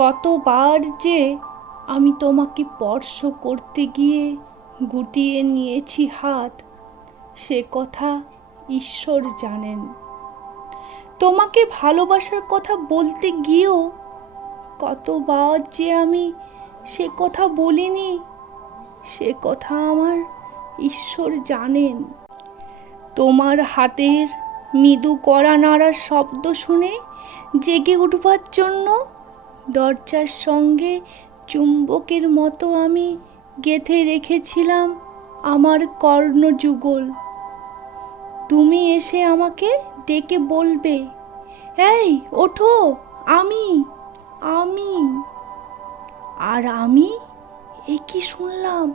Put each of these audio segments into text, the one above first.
কতবার যে আমি তোমাকে স্পর্শ করতে গিয়ে গুটিয়ে নিয়েছি হাত, সে কথা ঈশ্বর জানেন। তোমাকে ভালোবাসার কথা বলতে গিয়েও কতবার যে আমি সে কথা বলিনি, সে কথা আমার ঈশ্বর জানেন। তোমার হাতের মৃদু কড়া নাড়ার শব্দ শুনে জেগে উঠবার জন্য দরজার সঙ্গে চুম্বকের মতো আমি গেঁথে রেখেছিলাম আমার কর্ণযুগল। তুমি এসে আমাকে ডেকে বলবে, এই ওঠো, আমি আমি আর আমি এ কি শুনলাম?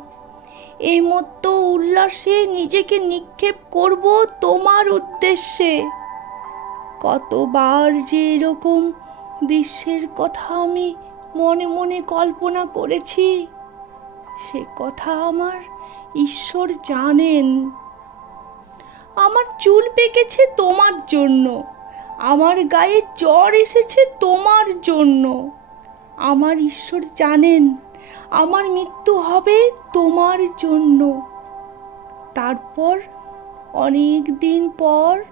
এই মতো উল্লাসে নিজেকে নিক্ষেপ করব তোমার উদ্দেশ্যে। কতবার যে এরকম দৃশ্যের কথা আমি মনে মনে কল্পনা করেছি, সে কথা আমার ঈশ্বর জানেন। আমার চুল পেকেছে তোমার জন্য, আমার গায়ে জ্বর এসেছে তোমার জন্য। আমার ঈশ্বর জানেন আমার মৃত্যু হবে তোমার জন্য। তারপর অনেক দিন পর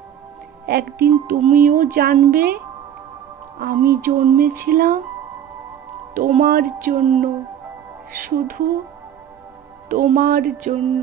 একদিন তুমিও জানবে আমি জন্মেছিলাম তোমার জন্য, শুধু তোমার জন্য।